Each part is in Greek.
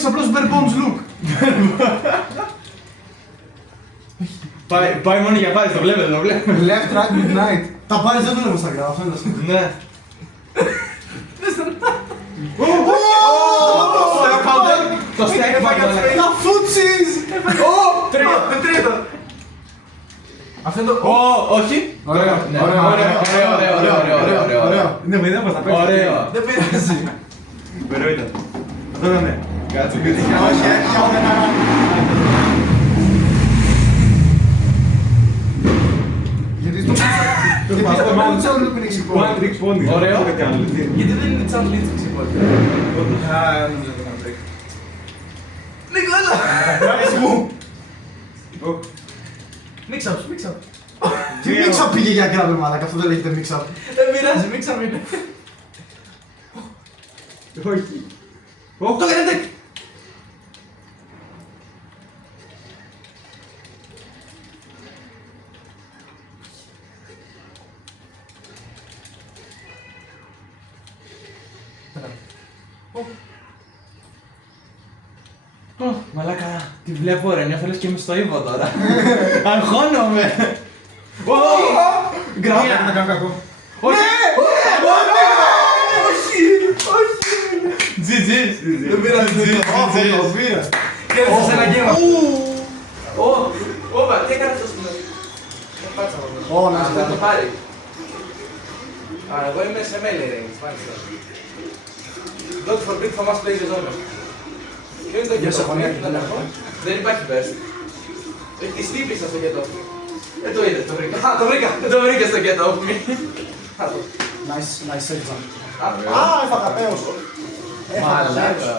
παίξει απλώς bare bones look. Πάει μόνο για πάλι, το βλέπετε, το βλέπετε. Left, right, midnight. Τα πάλι δεν δουλεύουν στα γράφα, αυτό είναι το στοιχείο. Ναι. Το στέκ πάει. Τα φούτσις! Τρίτο! Αυτό είναι το... Όχι. Ωραίο, ωραίο. Ναι, δεν θα παίξει. Ωραίο. Δεν πειράζει. Ωραίο ήταν. Αυτό ήταν, ναι. Κάτσε, Όχι, για όλα. Γιατί το μάλλον τσάου είναι εξυπόλυτο. One trick pony. Ωραίο. Γιατί δεν είναι τσάου λίτσι εξυπόλυτο. Α, δεν το κάνω τρίκ. Νικόλα! Μπράβο μου. Mix-up. Τι mix-up πήγε για γκράμπε μαλάκα, αυτό δεν λέγεται mix-up. Δεν πειράζει, mix-up είναι. Όχι. Το έκανατε! Μαλάκα, τη βλέπω ρε, νιώθω λες και είμαι στο Ήβο τώρα. Αγχώνομαι. Γκράβια. Να κάνω κακό. Όχι. Όχι! Δεν πειράζει, το πήρα. Κέρδισες ένα γέμα. Όπα, τι έκανε αυτό στο Ω, να θα το είσαι πάρει. Α, εγώ είμαι σε melee range, μάλιστα. Don't forbid from us play the zone. Ποιο είναι το Για σε γετό? φωνή, δεν έχω. Δεν υπάρχει burst. Τη στύπησα στο γετό. Το είδες, το βρήκα. Α, το βρήκα στο γετό. Nice save jump. Α, έφαγα πέος. Μαλάκα.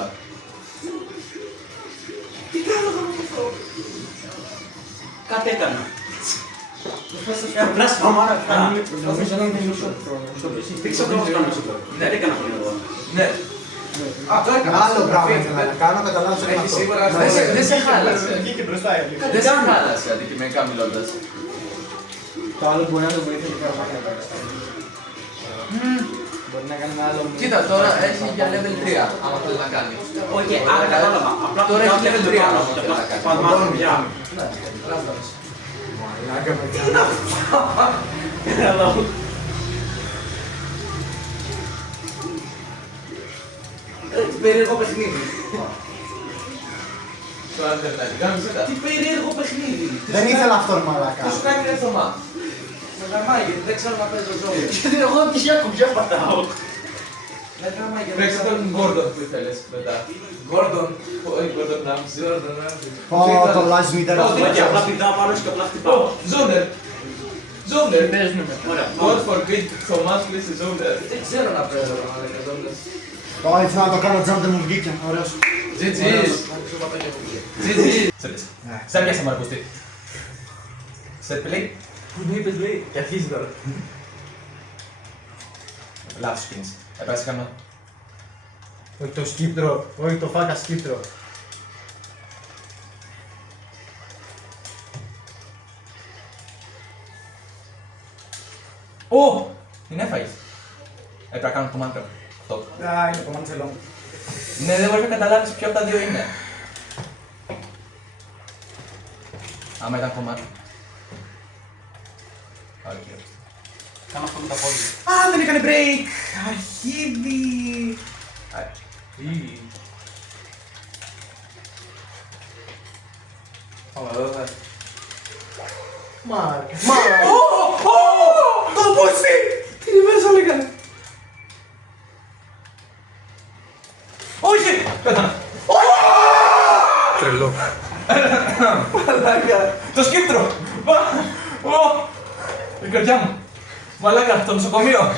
τι κάνω εγώ με αυτό. Κάτι έκανα. Απλά σκαμάρα φτάνει. Νομίζω να είναι Δείξα το να κάνω support. Δεν έκανα πριν εγώ. Ναι. Α, το έκανα. Άλλο πράγμα ήθελα να κάνω, καταλάβεις Έχει αυτό. σίγουρα. Δεν σε χάλασε. Βγήκε μπροστά έλεγε. Δεν σε χάλασε αντικειμενικά μιλώντας. Το άλλο μπορεί να το βοηθήσει και παραπάνω να κάνει. Μπορεί να κάνει ένα άλλο. Κοίτα, τώρα έχει για level 3, άμα θέλει να κάνει. Όχι, άρα κατάλαβα. Απλά Τώρα έχει level 3, άμα και θέλει να απλά κάνει. σπασμάτων πια. Ναι, λάθος. Μαλάκα παιδιά. Περίεργο παιχνίδι. Το Undertale, κάνεις τα. Τι περίεργο παιχνίδι. Δεν ήθελα αυτό ρε μαλάκα. Θα σου κάνει ρε Θωμά. Με γαμάει γιατί δεν ξέρω να παίζω ζώο. Γιατί εγώ τη κουμπιά πατάω. Με γαμάει γιατί δεν ξέρω τον Gordon που ήθελες μετά. Gordon, όχι Gordon Ramsay. Gordon Ramsay. Ω, το λάζεις μητέρα. Όχι, απλά πηδάω πάνω και απλά χτυπάω. Zoner. Zoner. Παίζουμε. Ωραία. God forbid Thomas please Zoner. Δεν ξέρω να παίζω ρε μαλάκα Zoner. Ω, ήθελα να το κάνω jump, δεν μου βγήκε. Ωραίος. GG's. GG's. Σαν πιάσε μαρκουστή. Set play. Που μου είπες λέει και αρχίζει τώρα. Λάθος κίνηση. Επάσει κάνω. Όχι το σκύπτρο, όχι το φάκα σκύπτρο. Ω! Την έφαγες. Έπρεπε να κάνω το μάντρα. Αυτό. Α, είναι το μαντσελό μου. Ναι, δεν μπορείς να καταλάβεις ποιο από τα δύο είναι. Άμα ήταν κομμάτι. Okay. Κάνω αυτό με τα πόδια. Α, δεν έκανε break! Αρχίδι! Μάρκ. Το πούσι! Τι reversal έκανε! Όχι! Πέθανα! Τρελό. Μαλάκα! Το σκύπτρο! Η καρδιά μου! Μαλάκα, το νοσοκομείο!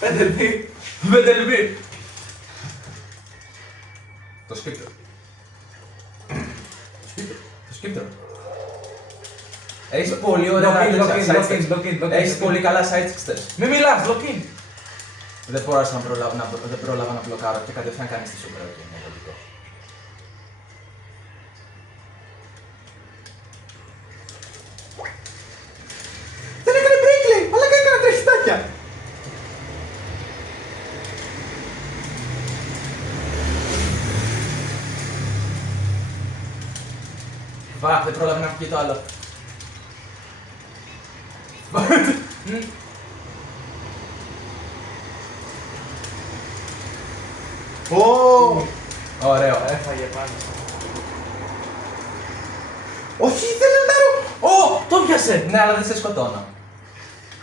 5LP! 5LP! Το σκύπτρο. Το σκύπτρο. Έχεις πολύ ωραία Έχεις πολύ καλά side steps. Μη μιλάς, lock in. Δεν πρόλαβα να μπλοκάρω και κατευθείαν κάνεις τη super okay, είναι λογικό. Δεν έκανε break λέει, αλλά έκανε τρεχιτάκια. Βα, δεν πρόλαβε να βγει το άλλο. Ωραίο. Έφαγε πάνω. Όχι, ήθελε να ρω... Ω, το πιάσε! Ναι, αλλά δεν σε σκοτώνω.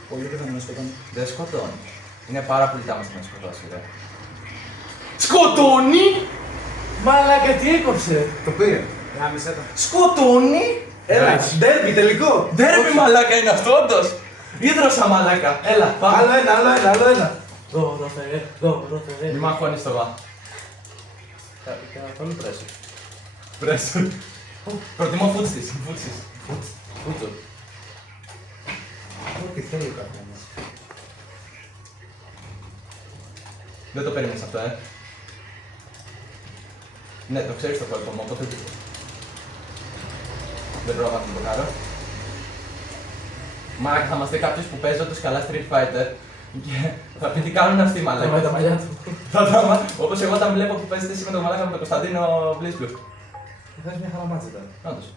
Πολύ και θα με σκοτώνει. Δεν σκοτώνει. Είναι πάρα πολύ τάμος να σκοτώσει, ρε. Σκοτώνει! Μαλάκα, τι έκοψε. Το πήρε. Γάμισε τα. Σκοτώνει! Έλα, Ντέρμπι τελικό. Ντέρμπι μαλάκα είναι αυτό όντως! Ίδρωσα μαλάκα. Έλα, πάμε. άλλο ένα. Δω, Μη μ' αγχώνεις το βα. Πολύ πρέσο. Πρέσο. Προτιμώ φούτσις. Φούτσο. Ό,τι θέλει ο καθένας. Δεν το περίμενες αυτό, Ναι, το ξέρεις το κόλπο μου, οπότε δεν πρόλαβα να το κάνω. Μαλάκα, θα μας δει κάποιος που παίζει όντως καλά Street Fighter και θα πει τι κάνουν αυτοί οι μαλάκες. Τα μαλλιά του. Όπως εγώ όταν βλέπω που παίζετε εσύ με τον μαλάκα με τον Κωνσταντίνο Μπλίσμπλου. Θα έχει μια χαραμάτσα τώρα. Όντως.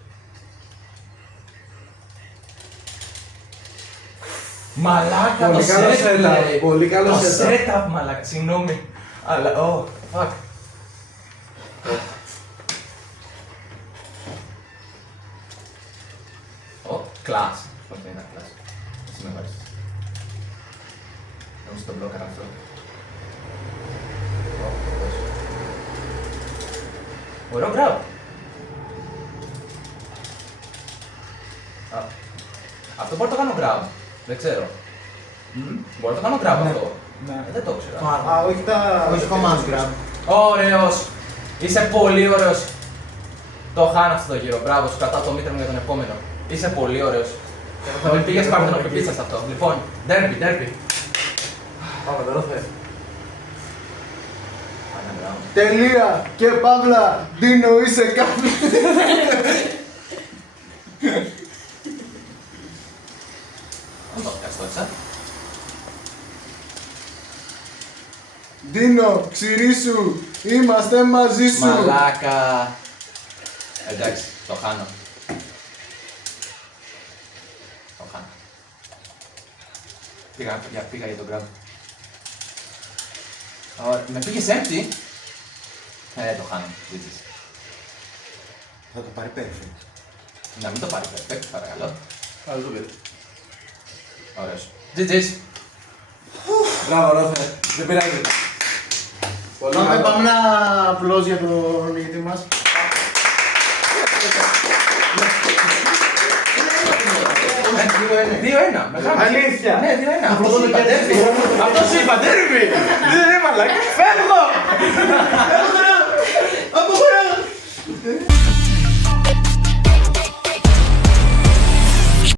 Μαλάκα, το Πολύ καλό setup, setup, λέει. πολύ καλό Το setup. setup, μαλάκα, συγγνώμη. Αλλά, fuck. Κλάς. Όχι, δεν είναι κλάς. Εσύ με βάζεις. Νομίζω το μπλόκαρα αυτό. Ωραίο grab. Αυτό μπορώ να το κάνω grab. Δεν ξέρω. Μπορώ να το κάνω grab αυτό. Ναι. Δεν το ξέρω. Α, όχι τα... Όχι command grab. Ωραίος. Είσαι πολύ ωραίος. Το χάνω αυτό το γύρο. Μπράβο, σου κρατάω το μήτρο μου για τον επόμενο. Είσαι πολύ ωραίος. Δεν πήγες παρθενοπιπίτσα σε αυτό. Λοιπόν, derby. Πάμε τώρα, θε. Τελεία και παύλα. Ντίνο είσαι κάποιος. Δεν το έκανα έτσι. Ντίνο, ξηρίσου. Είμαστε μαζί σου. Μαλάκα. Εντάξει, το χάνω. Το χάνω. Πήγα για τον grab. Με πήγες empty. Το χάνω. GG's. Θα το πάρει perfect. Να μην το πάρει perfect, παρακαλώ. Άλλο το πήρε. Ωραίος. GG's. Μπράβο, Ρώθε. Δεν πειράζει. Πάμε να απλώς για τον νικητή μας. 2-1. Μεγάλο. Αλήθεια. Ναι, 2-1. Αυτό το Αυτό σου είπα, derby. Δεν είναι μαλάκα. Φεύγω.